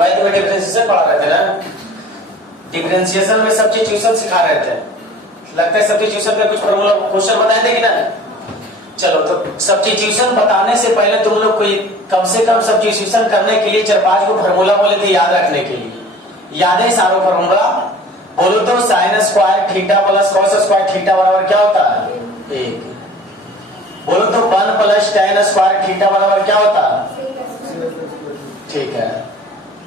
Math में differentiation पढ़ा रहे थे ना, डिफरेंशिएशन में सब्स्टिट्यूशन सिखा रहे थे। लगता है सब्स्टिट्यूशन का कुछ फॉर्मूला क्वेश्चन बताए थे कि ना। चलो तो सब्स्टिट्यूशन बताने से पहले तुम लोग कोई कम से कम सब्स्टिट्यूशन करने के लिए 4-5 को फॉर्मूला बोले थे याद रखने के लिए। याद है सारो फॉर्मूला? बोलो तो sine square theta plus cos square theta बराबर क्या होता है? 1। बोलो तो 1 प्लस tan स्क्वायर थीटा बराबर क्या होता है? ठीक है,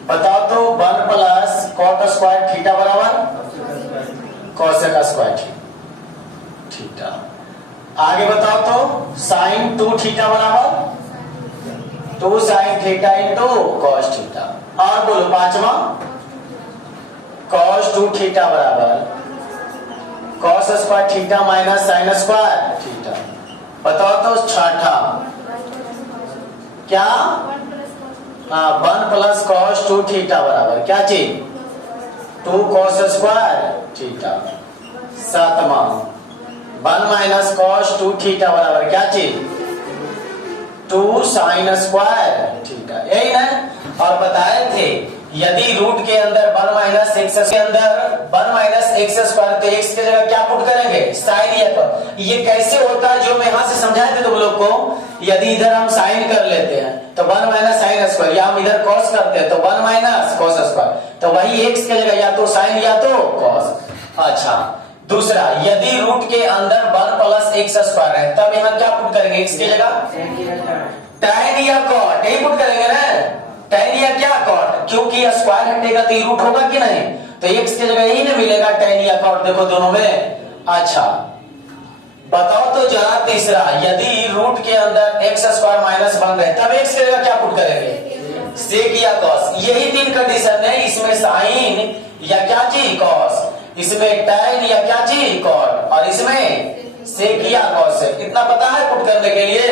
बताओ तो 1 प्लस कॉट स्क्वायर थीटा बराबर कॉसेक स्क्वायर थीटा। आगे बताओ तो साइन 2 थीटा बराबर 2 sine theta into cos theta. और बोलो 5वां cos 2 थीटा बराबर cos square theta minus sine square theta. बताओ तो 6ठा क्या? 1 प्लस cos 2 थीटा बराबर क्या चीज? 2 cos स्क्वायर थीटा। 7वां 1 माइनस cos 2 थीटा बराबर क्या चीज? 2 साइन स्क्वायर थीटा। यही ना। और बताए थे यदि रूट के अंदर 1 माइनस एक्स के अंदर 1 माइनस एक्स स्क्वायर, तो एक्स की जगह क्या पुट करेंगे? साइन या तो। ये कैसे होता है जो मैं यहां से समझाए थे तुम लोग को। यदि इधर हम साइन कर लेते हैं तो 1 माइनस साइन स्क्वायर, या हम इधर कॉस करते हैं तो 1 माइनस कॉस स्क्वायर, तो वही एक्स की जगह या तो साइन या तो कॉस। अच्छा, दूसरा यदि रूट के अंदर 1 प्लस एक्स स्क्वायर है तब यहाँ क्या पुट करेंगे? एक्स की जगह tan या कॉट, यही पुट करेंगे ना। tan या क्या कॉट, क्योंकि स्क्वायर हटेगा तो रूट होगा कि नहीं, तो x की जगह यही ना मिलेगा tan या कॉट। देखो दोनों में। अच्छा बताओ तो जरा तीसरा, यदि रूट के अंदर x स्क्वायर माइनस 1 है तब x की जगह क्या पुट करेंगे? सेक या कॉस। यही 3 कंडीशन है। इसमें साइन या क्या चीज? कॉस। इसमें tan या क्या चीज? कॉट। और इसमें सेक या कॉस। इतना पता है पुट करने के लिए।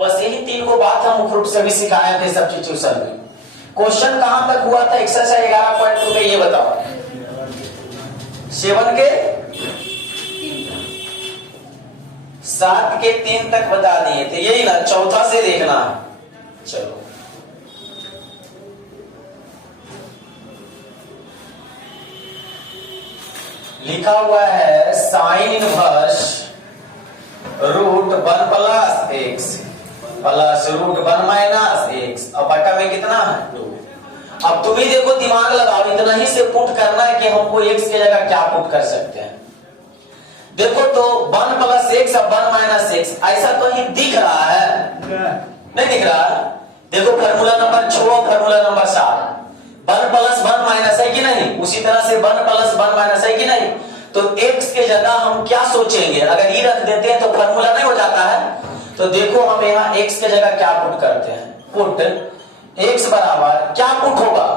बस यही 3 को बात हम मुख्य रूप से भी सिखाए थे सब्स्टिट्यूशन में। क्वेश्चन कहां तक हुआ था एक्सरसाइज 11.2 में, ये बताओ। 7 के 7 के 3 तक बता दिए थे, यही ना। चौथा से देखना। चलो लिखा हुआ है sine inverse root 1 plus X plus root 1 minus X. अब बटा में कितना है? 2। अब तुम ही देखो, दिमाग लगाओ, इतना ही से पुट करना है कि हमको एक्स की जगह क्या पुट कर सकते हैं। देखो तो 1 प्लस एक्स और 1 माइनस एक्स ऐसा कहीं दिख रहा है? नहीं दिख रहा। देखो फॉर्मूला नंबर 6 और फॉर्मूला नंबर 7, 1 प्लस 1 माइनस है कि नहीं, उसी तरह से 1 प्लस 1 माइनस है कि नहीं। तो x के जगह हम क्या सोचेंगे? अगर ये रख देते हैं तो फॉर्मूला नहीं हो जाता है। तो देखो हम यहाँ x के जगह क्या पुट करते हैं? पुट x बराबर क्या पुट होगा?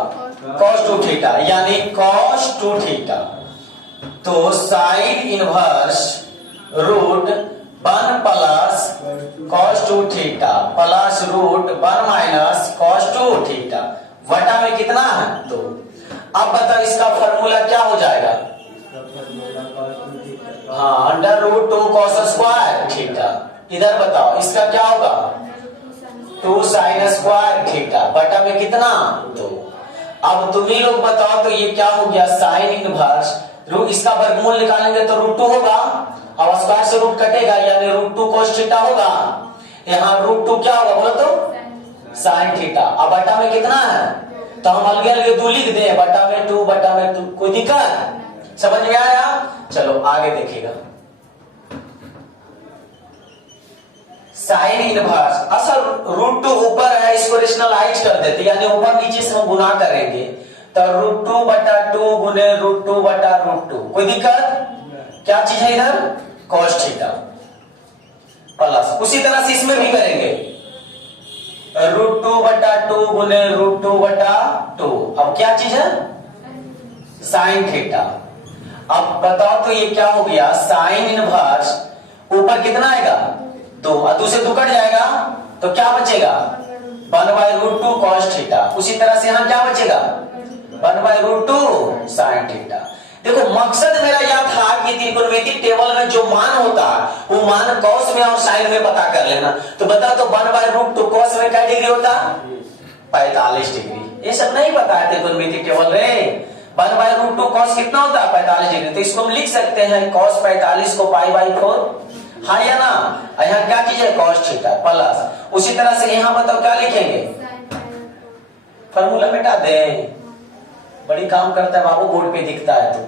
cos 2 थीटा, यानी cos 2 थीटा। तो sine inverse root 1 plus cos 2 theta plus root 1 minus cos 2 theta वटा में कितना है? 2। अब बताओ इसका फॉर्मूला क्या हो जाएगा? हाँ, under root 2 cos square theta. इधर बताओ इसका क्या होगा? 2 साइन स्क्वायर थीटा बटा में कितना? 2। अब तुम ही लोग बताओ तो ये क्या हो गया? साइन इनवर्स रूट, इसका वर्गमूल निकालेंगे तो रूट 2 होगा। अब स्क्वायर से रूट कटेगा यानी रूट 2 cos थीटा होगा। यहाँ रूट 2 क्या होगा बोलो तो? Sine theta. अब बटा में कितना है? तो हम अलग अलग 2 लिख दे, बटा में 2 बटा में 2। कोई दिक्कत? समझ में आया? चलो आगे देखिएगा। साइन इनवर्स, असल रूट 2 ऊपर है, इसको रेशनलाइज कर देते, यानी ऊपर नीचे से हम गुना करेंगे तो रूट 2 बटा 2 गुने रूट 2 बटा रूट 2। कोई दिक्कत? क्या चीज है इधर? cos थीटा प्लस, उसी तरह से इसमें भी करेंगे रूट 2 बटा 2 गुने रूट 2 बटा 2। अब क्या चीज है? Sine theta. अब बताओ तो ये क्या हो गया? साइन इनवर्स ऊपर कितना आएगा? 2 और 2 से 2 कट जाएगा तो क्या बचेगा? 1/√2 cos थीटा। उसी तरह से यहां क्या बचेगा? 1/√2 sin थीटा। देखो मकसद मेरा यह था कि त्रिकोणमिति टेबल में जो मान होता है वो मान cos में और sin में पता कर लेना। तो बताओ तो 1/√2 cos में क्या डिग्री होता? 45 डिग्री। ये सब नहीं पता है त्रिकोणमिति टेबल रे। 1/√2 cos कितना होता है 45 डिग्री, तो इसको हम लिख सकते हैं cos 45 को π/4, हाँ या ना। यहाँ क्या कीजिए cos थीटा प्लस, उसी तरह से यहाँ बताओ क्या लिखेंगे, फॉर्मूला मिटा दे, बड़ी काम करता है बाबू, बोर्ड पे दिखता है तो।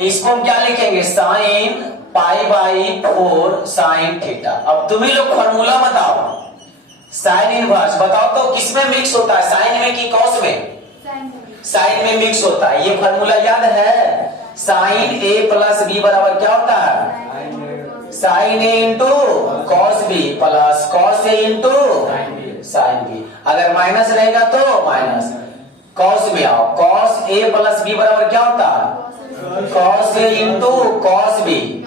इसको हम क्या लिखेंगे sin π/4 sin थीटा। अब तुम्ही लोग फॉर्मूला बताओ, साइन इनवर्स बताओ तो किसमें मिक्स होता है, साइन में कि कॉस में, साइन में मिक्स होता है। ये फॉर्मूला याद है, साइन a प्लस बी बराबर क्या होता है, sine a into cos B plus cos a into sine B. अगर माइनस रहेगा तो माइनस, कॉस में आओ, कॉस a प्लस बी बराबर क्या होता है, cos a into cos B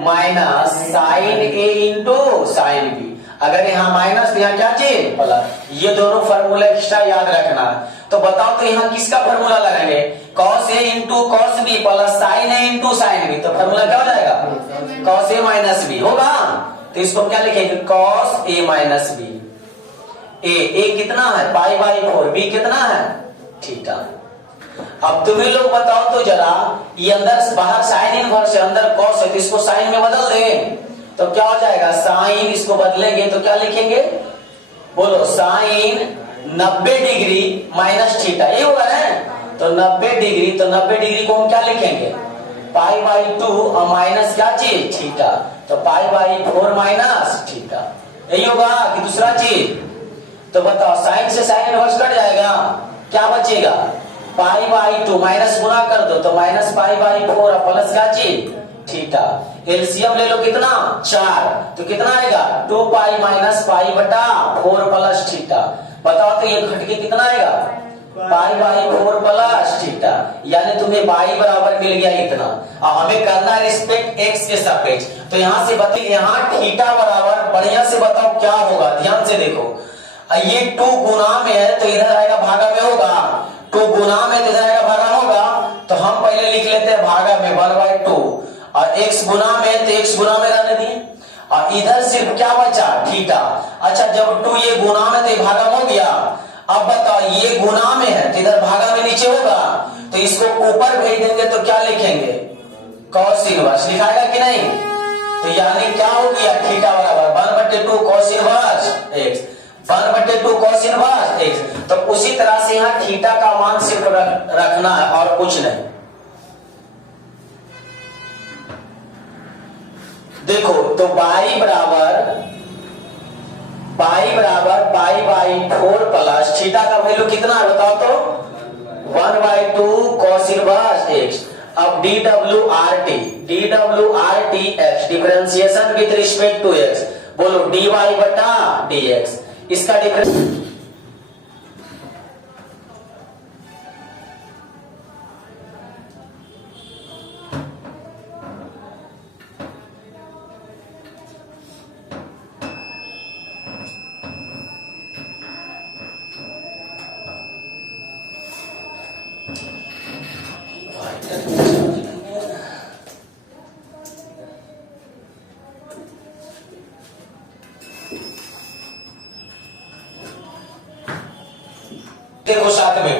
minus sine a into sine B. अगर यहाँ माइनस तो यहाँ क्या चाहिए प्लस, ये दोनों फॉर्मूला एक्स्ट्रा याद रखना। तो बताओ तो यहाँ किसका फॉर्मूला लगाएंगे, cos a into cos B plus sine a into sine B, तो फॉर्मूला क्या हो जाएगा, cos a माइनस बी होगा। तो इसको हम क्या लिखेंगे, cos a minus B. a कितना है π/4, b कितना है थीटा। अब तुम्हें लोग बताओ तो जरा, ये अंदर बाहर साइन इनवर्स है, अंदर कॉस है, तो इसको साइन में बदल दे तो क्या हो जाएगा, साइन इसको बदलेंगे तो क्या लिखेंगे, बोलो साइन 90 डिग्री माइनस थीटा, ये होगा ना। तो 90 डिग्री, तो 90 डिग्री को हम क्या लिखेंगे, π/2 और माइनस क्या चीज थीटा, तो π/4 माइनस थीटा, यही होगा कि दूसरा चीज। तो बताओ साइन से साइन इनवर्स कट जाएगा, क्या बचेगा, π/2 माइनस गुना कर दो तो माइनस π/4 और प्लस क्या चीज थीटा। एलसीएम ले लो कितना 4, तो कितना आएगा 2π माइनस π/4 प्लस थीटा। बताओ तो ये घट के कितना आएगा π/4 प्लस थीटा, यानी तुम्हें y बराबर मिल गया इतना। अब हमें करना है रिस्पेक्ट x के सापेक्ष, तो यहाँ से बताइए, यहाँ थीटा बराबर, बढ़िया से बताओ क्या होगा, ध्यान से देखो। ये 2 गुना में है तो इधर आएगा भागा में होगा, 2 गुना में तो इधर आएगा भागा में होगा, तो हम पहले लिख लेते हैं भागा में 1/2, और x गुना में तो x गुना में रहने दिए, और इधर सिर्फ क्या बचा थीटा। अच्छा जब 2 ये गुना में तो भागा हो गया, अब बताओ ये गुना में है तो इधर भागा में नीचे होगा, तो इसको ऊपर भेज देंगे तो क्या लिखेंगे, cos इनवर्स लिखाएगा कि नहीं। तो यानी क्या हो गया, थीटा बराबर 1/2 cos inverse x, 1/2 cos inverse x। तो उसी तरह से यहाँ थीटा का मान सिर्फ रखना है और कुछ नहीं। देखो तो y बराबर π/4 प्लस थीटा का वैल्यू कितना है बताओ तो, 1/2 cos इनवर्स x। अब dwrt x differentiation with respect to x, बोलो dy/dx, इसका डिफरेंस देखो साथ में,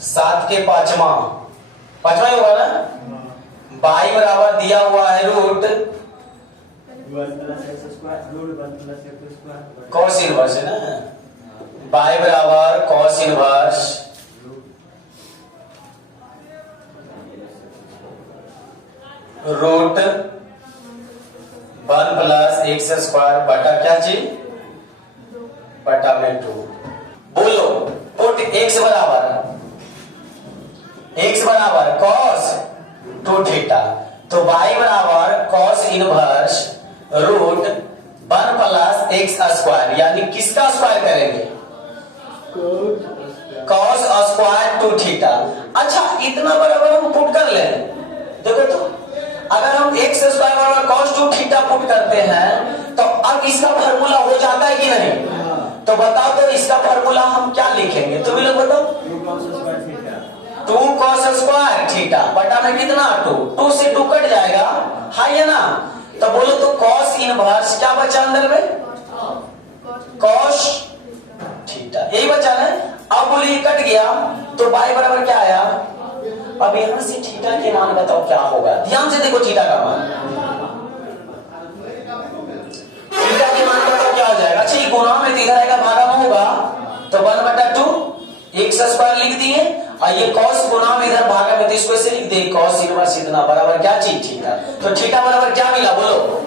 सात के पांचवा ही होगा ना, y बराबर दिया हुआ है रूट cos इनवर्स है ना, y बराबर cos inverse root 1 plus x² बटा क्या चीज बटा में 2। बोलो पुट x बराबर cos 2 थीटा, तो y बराबर cos inverse root 1 plus x², यानी किसका स्क्वायर करेंगे, cos स्क्वायर 2 थीटा। अच्छा इतना बराबर हम पुट कर ले, देखो तो अगर हम x स्क्वायर बराबर cos 2 थीटा पुट करते हैं तो अब इसका फॉर्मूला हो जाता है कि नहीं। तो बताओ तो इसका फॉर्मूला हम क्या लिखेंगे, तुम लोग बताओ, 2 cos स्क्वायर थीटा बटा में कितना 2, 2 से 2 कट जाएगा, हाई है ना, तो बोलो तो cos इनवर्स क्या बचा अंदर में, cos थीटा, यही बचा है। अब बोलिए कट गया तो y बराबर क्या आया, अब यहां से थीटा के मान बताओ क्या होगा, ध्यान से देखो थीटा का मान, थीटा के मान बताओ क्या हो जाएगा। अच्छा ये गुणा में इधर आएगा भागा में होगा तो 1/2 x स्क्वायर लिख दिए, और ये cos गुणा में इधर भागा में तो इसको ऐसे लिख दे cos इनवर्स इतना बराबर क्या चीज थीटा, तो थीटा बराबर क्या मिला बोलो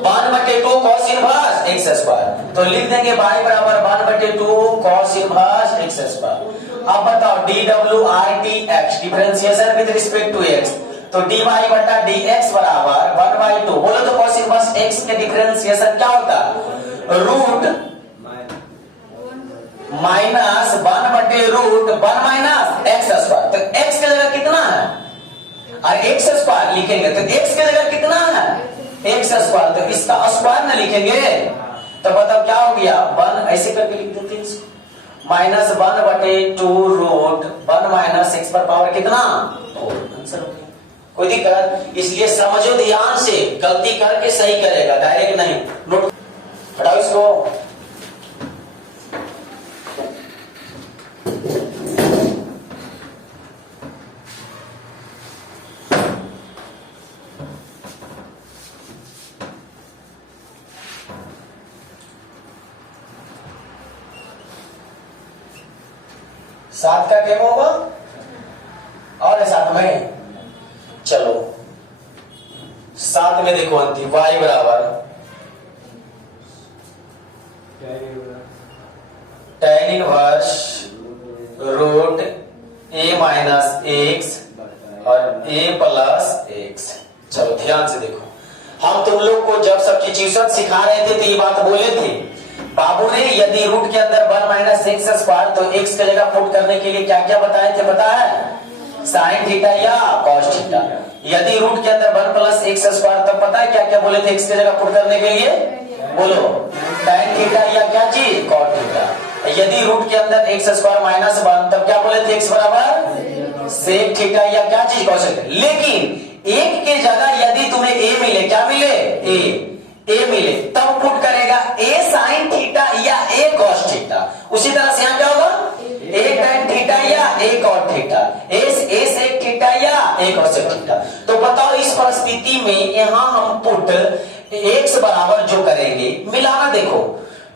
1/2 cos इनवर्स x स्क्वायर, तो लिख देंगे y बराबर 1/2 cos इनवर्स x स्क्वायर। अब बताओ dw/dx differentiation with respect to x, तो dy बटा dx बराबर 1/2, बोलो तो cos इनवर्स x के डिफरेंशिएशन क्या होता है, root minus 1/√1 minus x square, तो x की जगह कितना है, और x स्क्वायर लिखेंगे तो x की जगह कितना है x स्क्वायर, तो इसका स्क्वायर ना लिखेंगे तो बताओ क्या हो गया 1, ऐसे करके लिख देते हैं इसको, माइनस 1/2√1 माइनस x पर पावर कितना 4, आंसर हो गया। कोई दिक्कत, इसलिए समझो ध्यान से, गलती करके सही करेगा, डायरेक्ट नहीं, नोट हटाओ इसको। सात का गेम होगा और है सात में, चलो सात में देखो अंतिम y बराबर tan inverse root a minus X और a प्लस एक्स। चलो ध्यान से देखो, हम तुम लोग को जब सब्स्टिट्यूशन सिखा रहे थे तो ये बात बोले थे बाबू ने, यदि रूट के अंदर 1 माइनस एक्स स्क्वायर तो x की जगह पुट करने के लिए क्या क्या बताए थे, पता है साइन थीटा या कॉस थीटा। यदि रूट के अंदर 1 प्लस एक्स स्क्वायर तब पता है क्या क्या बोले थे x की जगह पुट करने के लिए, बोलो tan थीटा या क्या चीज कॉट थीटा। यदि रूट के अंदर एक्स स्क्वायर माइनस 1 तब क्या बोले थे x बराबर सेक थीटा या क्या चीज कॉस थीटा। लेकिन एक के जगह यदि तुम्हें a मिले, क्या मिले a मिले, तब पुट करेगा a sin थीटा या a cos थीटा। उसी तरह से यहां क्या होगा a tan थीटा या a cot theta, a sec theta या a cos थीटा। तो बताओ इस परिस्थिति में यहां हम पुट x बराबर जो करेंगे मिलाना, देखो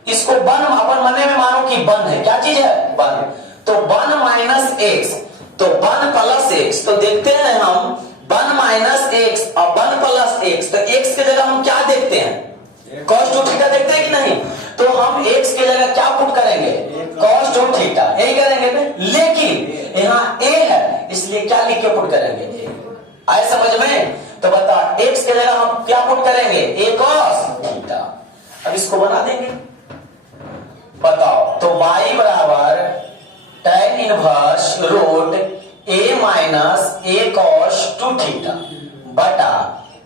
इसको 1 अपन मने में मानो कि 1 है, क्या चीज है 1, तो 1 माइनस एक्स तो 1 प्लस एक्स, तो देखते हैं हम 1 माइनस एक्स और 1 प्लस एक्स, तो एक्स की जगह हम क्या देखते हैं cos 2 थीटा देखते हैं कि नहीं, तो हम x की जगह क्या पुट करेंगे cos 2 थीटा, यही करेंगे ना। लेकिन यहाँ a है इसलिए क्या लिख के पुट करेंगे आए समझ में, तो बता x की जगह हम क्या पुट करेंगे a cos थीटा। अब इसको बना देंगे, बताओ तो y बराबर tan inverse root a minus a cos 2 theta बटा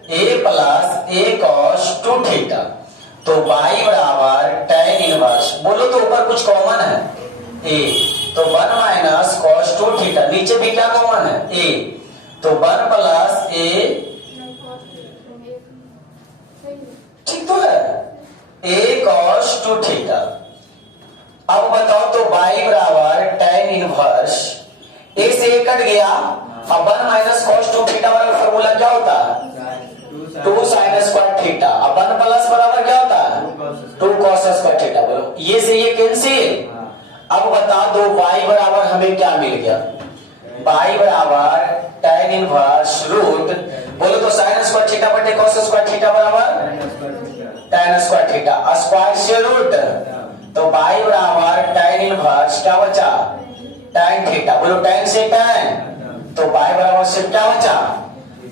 a plus a cos 2 theta, तो y बराबर tan इनवर्स, बोलो तो ऊपर कुछ कॉमन है a, तो 1 माइनस cos 2 थीटा, नीचे भी क्या कॉमन है a, तो 1 प्लस a, ठीक तो है a cos 2 थीटा। अब बताओ तो y बराबर tan इनवर्स, a से a कट गया, अब 1 माइनस cos 2 थीटा वाला फॉर्मूला क्या होता है 2 sin स्क्वायर थीटा, अब 1 प्लस बराबर क्या होता है 2 cos स्क्वायर थीटा। बोलो ये से ये कैंसिल। अब बता दो y बराबर हमें क्या मिल गया, y बराबर tan इनवर्स रूट, बोलो तो sin स्क्वायर थीटा बटे cos स्क्वायर थीटा बराबर tan स्क्वायर थीटा, स्क्वायर से रूट, तो y बराबर tan इनवर्स क्या बचा tan थीटा, बोलो tan से tan, तो y बराबर से क्या बचा।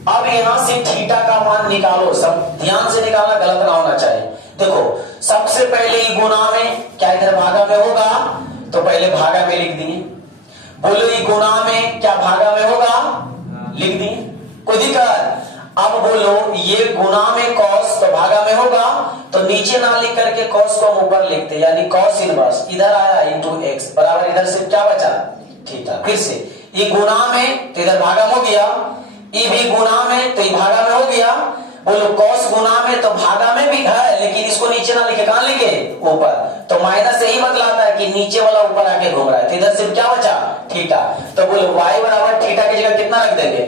अब यहां से थीटा का मान निकालो, सब ध्यान से निकालना, गलत ना होना चाहिए। देखो सबसे पहले ही गुणा में क्या इधर भागा में होगा, तो पहले भागा में लिख दिए, बोलो ये गुणा में क्या भागा में होगा लिख दिए, कोई दिक्कत। अब बोलो ये गुणा में cos तो भागा में होगा, तो नीचे ना लिख करके cos को हम ऊपर लिखते, यानी cos इनवर्स इधर आया इंटू x बराबर इधर से क्या बचा थीटा। फिर से ये गुना में तो इधर भागा में हो गया, ये भी गुना में तो ये भागा में हो गया। बोलो कॉस गुना में तो भागा में भी है, लेकिन इसको नीचे ना लिखे, कहां लिखे? ऊपर। तो माइनस यही बतलाता है कि नीचे वाला ऊपर आके घूम रहा है। तो इधर सिर्फ क्या बचा? थीटा। तो बोलो y बराबर थीटा की जगह कितना रख देंगे?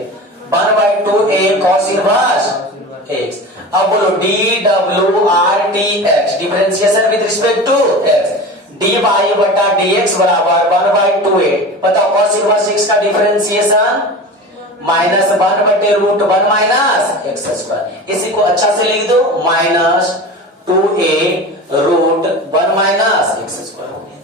1/2a cos inverse x। अब बोलो dwRTx differentiation with respect to x, dy बटा dx बराबर 1/2a। बताओ cos इनवर्स x का डिफरेंशिएशन -1/√1 माइनस एक्स स्क्वायर। इसी को अच्छा से लिख दो, -2a√1 माइनस एक्स स्क्वायर हो गया।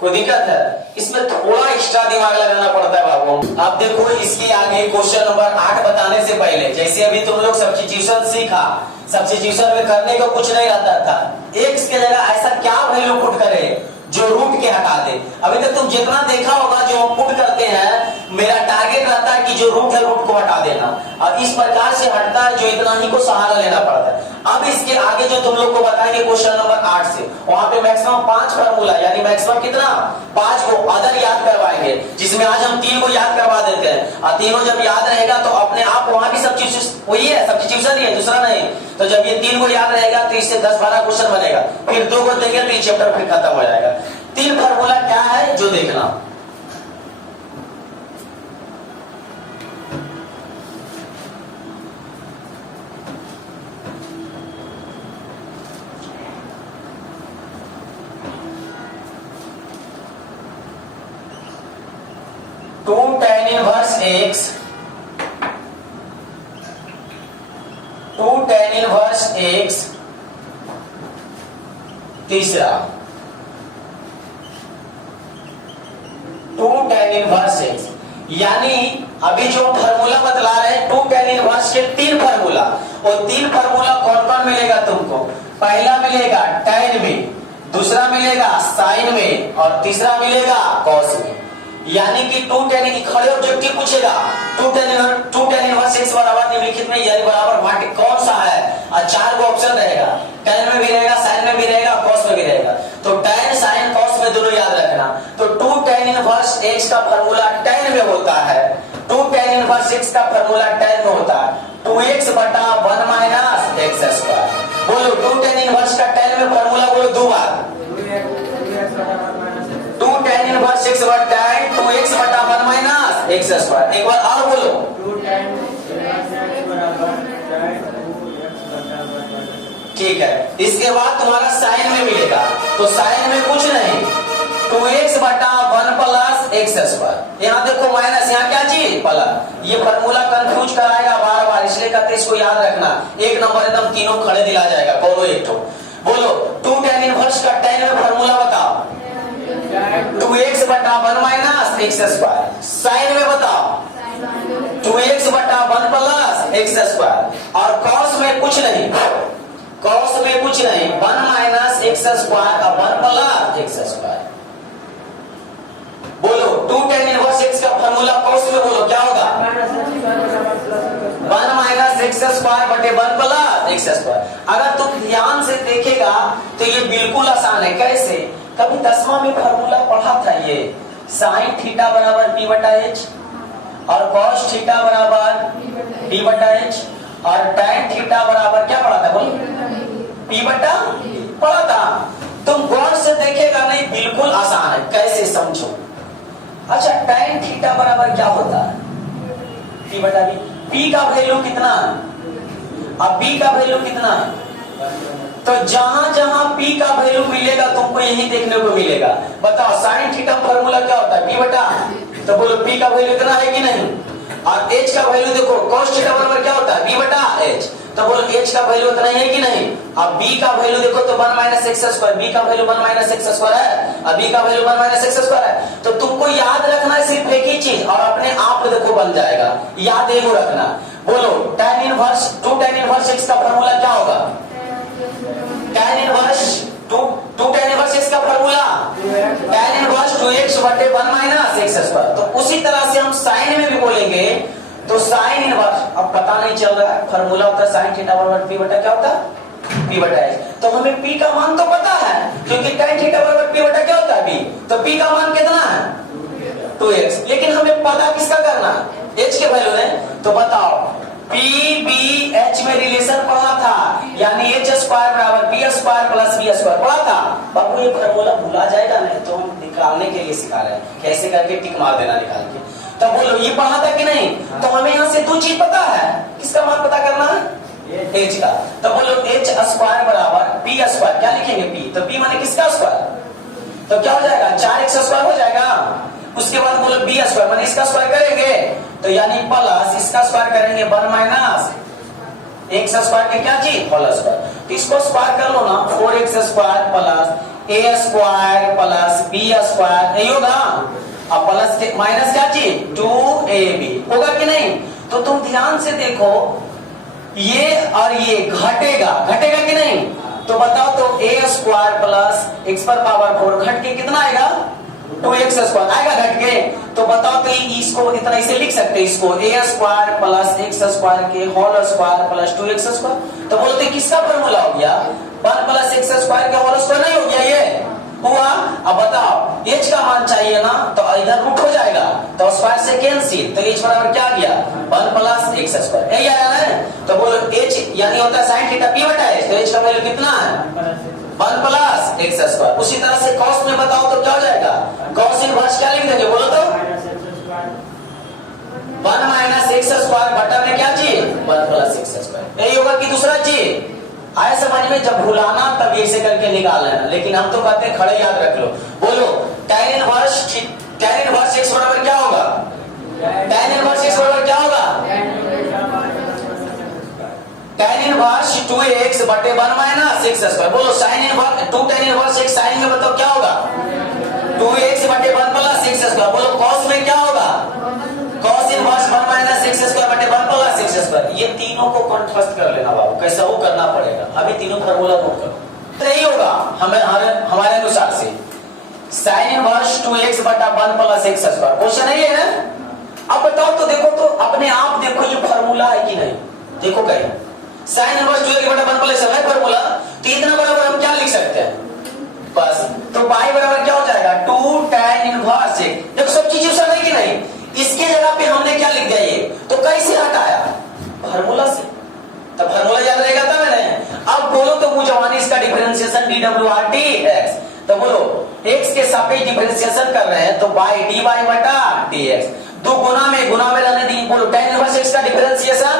कोई दिक्कत है? इसमें थोड़ा एक्स्ट्रा दिमाग लगाना पड़ता है बाबू। अब देखो इसके आगे क्वेश्चन नंबर 8 बताने से पहले, जैसे अभी तुम लोग सब्स्टिट्यूशन सीखा, सब्स्टिट्यूशन में करने को कुछ नहीं रहता था। एक्स के जगह ऐसा क्या वैल्यू पुट करे जो रूट के हटा दे। अभी तक तुम जितना देखा होगा जो हम पुट करते हैं, मेरा टारगेट रहता है कि जो रूट है रूट को हटा देना, और इस प्रकार से हटता है जो इतना ही को सहारा लेना पड़ता है। अब इसके आगे जो तुम लोग को बताएंगे क्वेश्चन नंबर 8 से, वहां पे मैक्सिमम 5 फार्मूला, यानी मैक्सिमम कितना? 5 को अदर याद करवाएंगे, जिसमें आज हम 3 को याद करवा देते हैं। और तीनों जब याद रहेगा तो अपने आप वहां भी सब्स्टिट्यूशन वही है, सब्स्टिट्यूशन ही है, दूसरा नहीं। तो जब ये 3 को याद रहेगा तो इससे 10-12 क्वेश्चन बनेगा। फिर 2 को देंगे तो ये चैप्टर फिर खत्म हो जाएगा। 3 फार्मूला क्या है जो देखना। Two tan inverse x, 2 tan inverse x, तीसरा 2 tan इनवर्स x। यानी अभी जो फार्मूला बतला रहे हैं 2 tan इनवर्स के 3 फार्मूला, और 3 फार्मूला कौन कौन मिलेगा तुमको? पहला मिलेगा tan में, दूसरा मिलेगा sin में, और तीसरा मिलेगा cos में। यानी कि 2 tan खड़े ऑब्जेक्टिव पूछेगा, 2 tan इनवर्स x बराबर निम्नलिखित में यानी बराबर वाट कौन सा है, और 4 को ऑप्शन रहेगा, tan में भी रहेगा, sin में भी रहेगा, cos में भी रहेगा। तो tan sin cos में दोनों याद रखना। तो 2 tan इनवर्स x का फार्मूला tan में होता है, 2 tan इनवर्स x का फार्मूला tan में होता है 2x बटा 1 माइनस एक्स स्क्वायर। बोलो 2 tan इनवर्स का tan में फार्मूला बोलो 2 बार, 2 tan इनवर्स x बटा 2x बटा 1 माइनस एक्स स्क्वायर। एक बार और बोलो, 2 tan इनवर्स x बराबर tan 2x बटा 1। ठीक है। इसके बाद तुम्हारा साइन में मिलेगा, तो साइन में कुछ नहीं, 2x बटा 1 प्लस एक्स स्क्वायर। यहाँ देखो माइनस, यहाँ क्या चीज? प्लस। ये फार्मूला कंफ्यूज कराएगा बार बार, इसलिए कहते इसको याद रखना। 1 नंबर एकदम तीनों खड़े दिला जाएगा, कोनो एक ठो। बोलो 2 tan इनवर्स का tan में फार्मूला बताओ, 2x बटा 1 माइनस एक्स स्क्वायर। साइन में बताओ 2x बटा 1 प्लस एक्स स्क्वायर। और cos में कुछ नहीं, cos में कुछ नहीं, 1 माइनस एक्स स्क्वायर और 1 प्लस एक्स स्क्वायर। बोलो 2 tan इनवर्स x का फार्मूला cos में बोलो क्या होगा? 1 माइनस एक्स स्क्वायर बटे 1 प्लस एक्स स्क्वायर। अगर तुम ध्यान से देखेगा तो ये बिल्कुल आसान है। कैसे? कभी 10वां में फार्मूला पढ़ा था ये, sin थीटा बराबर p बटा h, और cos थीटा बराबर d बटा h, और tan थीटा बराबर क्या पढ़ा था? बोलो p बटा पढ़ा था। तुम गौर से देखेगा नहीं, बिल्कुल आसान है। कैसे समझो? अच्छा, tan थीटा बराबर क्या होता है? p बटा b। p का वैल्यू कितना है? अब b का वैल्यू कितना है? तो जहां जहां p का वैल्यू मिलेगा तुमको यही देखने को मिलेगा। बताओ sin थीटा फार्मूला क्या होता है? p बटा। तो बोलो p का वैल्यू इतना है कि नहीं? और h का वैल्यू देखो, cos थीटा बराबर क्या होता है? b बटा h। तो बोलो h का वैल्यू उतना ही है कि नहीं? अब b का वैल्यू देखो तो 1 माइनस एक्स स्क्वायर, b का वैल्यू 1 माइनस एक्स स्क्वायर है, अब b का वैल्यू 1 माइनस एक्स स्क्वायर है। तो तुमको याद रखना है सिर्फ एक ही चीज, और अपने आप देखो बन जाएगा। याद एक रखना। बोलो tan inverse 2 tan inverse x का फार्मूला क्या होगा? tan inverse 2 tan inverse x का फार्मूला tan इनवर्स 2x बटे 1 माइनस एक्स स्क्वायर। तो उसी तरह से हम साइन में भी बोलेंगे, तो साइन इनवर्स, अब पता नहीं चल रहा है, फार्मूला होता है sin थीटा बराबर p बटा क्या होता है? p बटा h। तो हमें p का मान तो पता है, क्योंकि tan थीटा बराबर p बटा क्या होता है? p। तो p का मान कितना है? 2x। लेकिन हम हमें पता किसका करना है, एच के वैल्यू है। तो बताओ पी बी एच में रिलेशन पढ़ा था, यानी एच स्क्वायर बराबर B square plus B square पढ़ा था। बाबू ये फॉर्मूला भूला जाएगा नहीं, तो हम निकालने के लिए सिखा रहे हैं कैसे करके टिक मार देना निकाल के। तो बोलो ये पढ़ा था कि नहीं? तो हमें यहाँ से दो चीज पता है, किसका मान पता करना है, एच का। तो बोलो एच स्क्वायर बराबर पी स्क्वायर, क्या लिखेंगे पी, तो पी माने किसका स्क्वायर, तो क्या हो जाएगा 4x स्क्वायर हो जाएगा। उसके बाद बोलो बी स्क्वायर माने इसका स्क्वायर करेंगे, तो यानी प्लस इसका स्क्वायर करेंगे 1 माइनस x स्क्वायर के क्या चीज होल स्क्वायर। तो इसको स्क्वायर कर लो ना, 4x square plus a square plus b square, यही होगा। अब प्लस के माइनस क्या चीज 2ab होगा कि नहीं? तो तुम ध्यान से देखो ये और ये घटेगा, घटेगा कि नहीं? तो बताओ तो a स्क्वायर प्लस x पर पावर 4 घट के कितना आएगा 2x स्क्वायर आएगा घट के। तो बताओ तो इसको इतना इसे लिख सकते हैं, इसको a square plus x square के whole square plus 2x square. तो बोलते किसका फॉर्मूला हो गया 1 प्लस x स्क्वायर के होल स्क्वायर नहीं हो गया, ये हुआ। अब बताओ h का मान चाहिए ना, तो इधर रूट हो जाएगा, तो स्क्वायर से कैंसिल, तो h बराबर क्या आ गया 1 प्लस x स्क्वायर, यही आया ना। तो बोलो h यानी होता है sin थीटा p बटा h, तो h का वैल्यू कितना है 1 प्लस x स्क्वायर। उसी तरह से cos में बताओ तो क्या हो जाएगा, cos इनवर्स क्या लिख देंगे बोलो तो 1 माइनस x स्क्वायर बटा में क्या चीज 1 प्लस x स्क्वायर, यही होगा कि दूसरा चीज आया समझ में। जब भुलाना तब ऐसे करके निकाल लेना, लेकिन हम तो कहते हैं खड़े याद रख लो। बोलो tan इनवर्स x बराबर क्या होगा, tan इनवर्स x बराबर क्या होगा, tan इनवर्स 2x बटे 1 माइनस x स्क्वायर। बोलो sin inverse 2 tan inverse x sin में बताओ क्या होगा 2x बटे 1 प्लस x स्क्वायर। बोलो cos में क्या होगा cos inverse 1 minus x square बटे 1 प्लस x स्क्वायर। ये तीनों को कंट्रास्ट कर लेना बाबू, कैसा वो करना पड़ेगा। अभी तीनों फार्मूला नोट करो, तो यही होगा हमारे अनुसार से sin इनवर्स 2x बटा 1 प्लस x स्क्वायर। क्वेश्चन है ये ना। अब बताओ तो देखो तो अपने आप देखो ये फार्मूला है कि नहीं, देखो कहीं sin इनवर्स 2x बटा 1 प्लस है फार्मूला, तो इतना बराबर हम क्या लिख सकते हैं बस। तो पाई बराबर क्या हो जाएगा 2 tan इनवर्स x। देखो सब चीज उसा नहीं कि नहीं, इसके जगह पे हमने क्या लिख दिया ये, तो कैसे हटाया फार्मूला से, तो फार्मूला याद रहेगा था मैंने। अब बोलो तो बुझवानी इसका डिफरेंशिएशन dwdx, तो बोलो x के सापेक्ष डिफरेंशिएशन कर रहे हैं, तो बाय dy बटा dx, दो गुना में रहने दी। बोलो tan इनवर्स x का डिफरेंशिएशन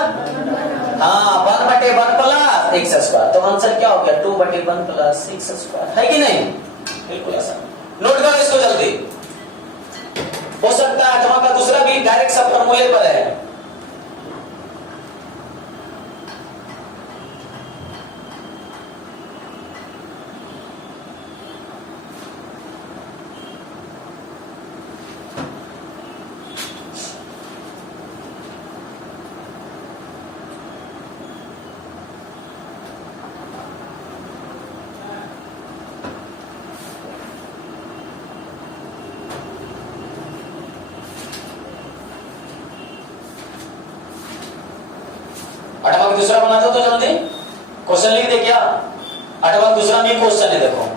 हाँ 1 बटे 1 प्लस x स्क्वायर, तो आंसर क्या हो गया 2 बटे 1 प्लस x स्क्वायर, है कि नहीं? बिल्कुल ऐसा। नोट करो इसको जल्दी, हो सकता है अथवा का दूसरा भी डायरेक्ट सब फॉर्मूले पर है। अठवा दूसरा बना दो तो जल्दी, क्वेश्चन लिख दे क्या, अठवा दूसरा भी क्वेश्चन है देखो।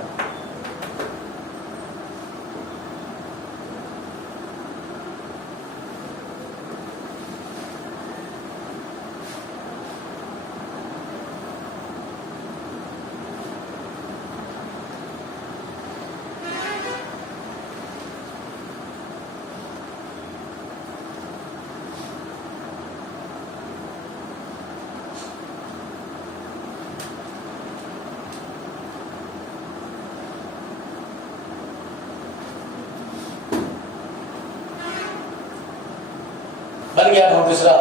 बन गया नोट दूसरा,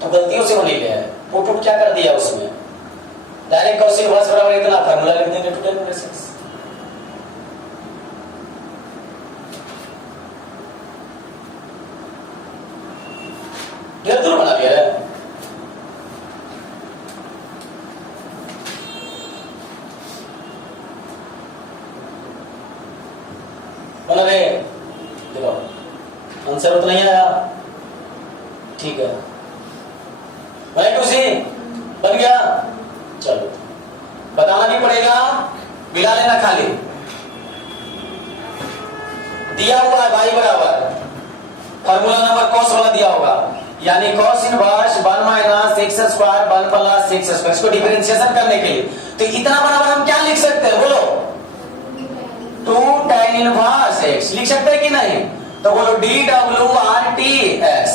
तो गलतियों से बनी गया है। पुट क्या कर दिया उसमें, डायरेक्ट cos इनवर्स बराबर इतना फार्मूला लिख देंगे 2 tan इनवर्स x। ढेर दूर बना दिया है। बना रहे देखो आंसर उतना ही आया, ठीक है भाई टूसी बन गया। चलो बताना भी पड़ेगा, मिला लेना खाली। दिया हुआ है y बराबर फार्मूला नंबर cos वाला दिया होगा, यानी cos inverse 1 minus x square 1 plus x square, इसको डिफरेंशिएशन करने के लिए तो इतना बराबर हम क्या लिख सकते हैं बोलो, 2 tan इनवर्स x लिख सकते हैं कि नहीं? तो बोलो dwRTx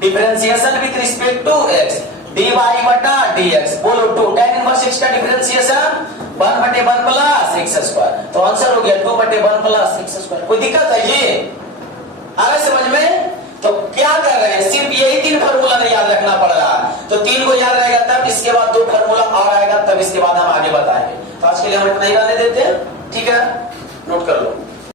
differentiation with respect to x dy बटा dx, बोलो 2 tan इनवर्स x का डिफरेंशिएशन 1 बटे 1 प्लस x स्क्वायर, तो आंसर हो गया 2 बटे 1 प्लस x स्क्वायर। कोई दिक्कत है ये आ रहा समझ में? तो क्या कर रहे हैं, सिर्फ यही 3 फार्मूला नहीं याद रखना पड़ रहा है, तो 3 को याद रहेगा तब इसके बाद 2 फार्मूला और आएगा, तब इसके बाद हम आगे बताएंगे। तो आज के लिए हम इतना ही रहने देते हैं, ठीक है, नोट कर लो।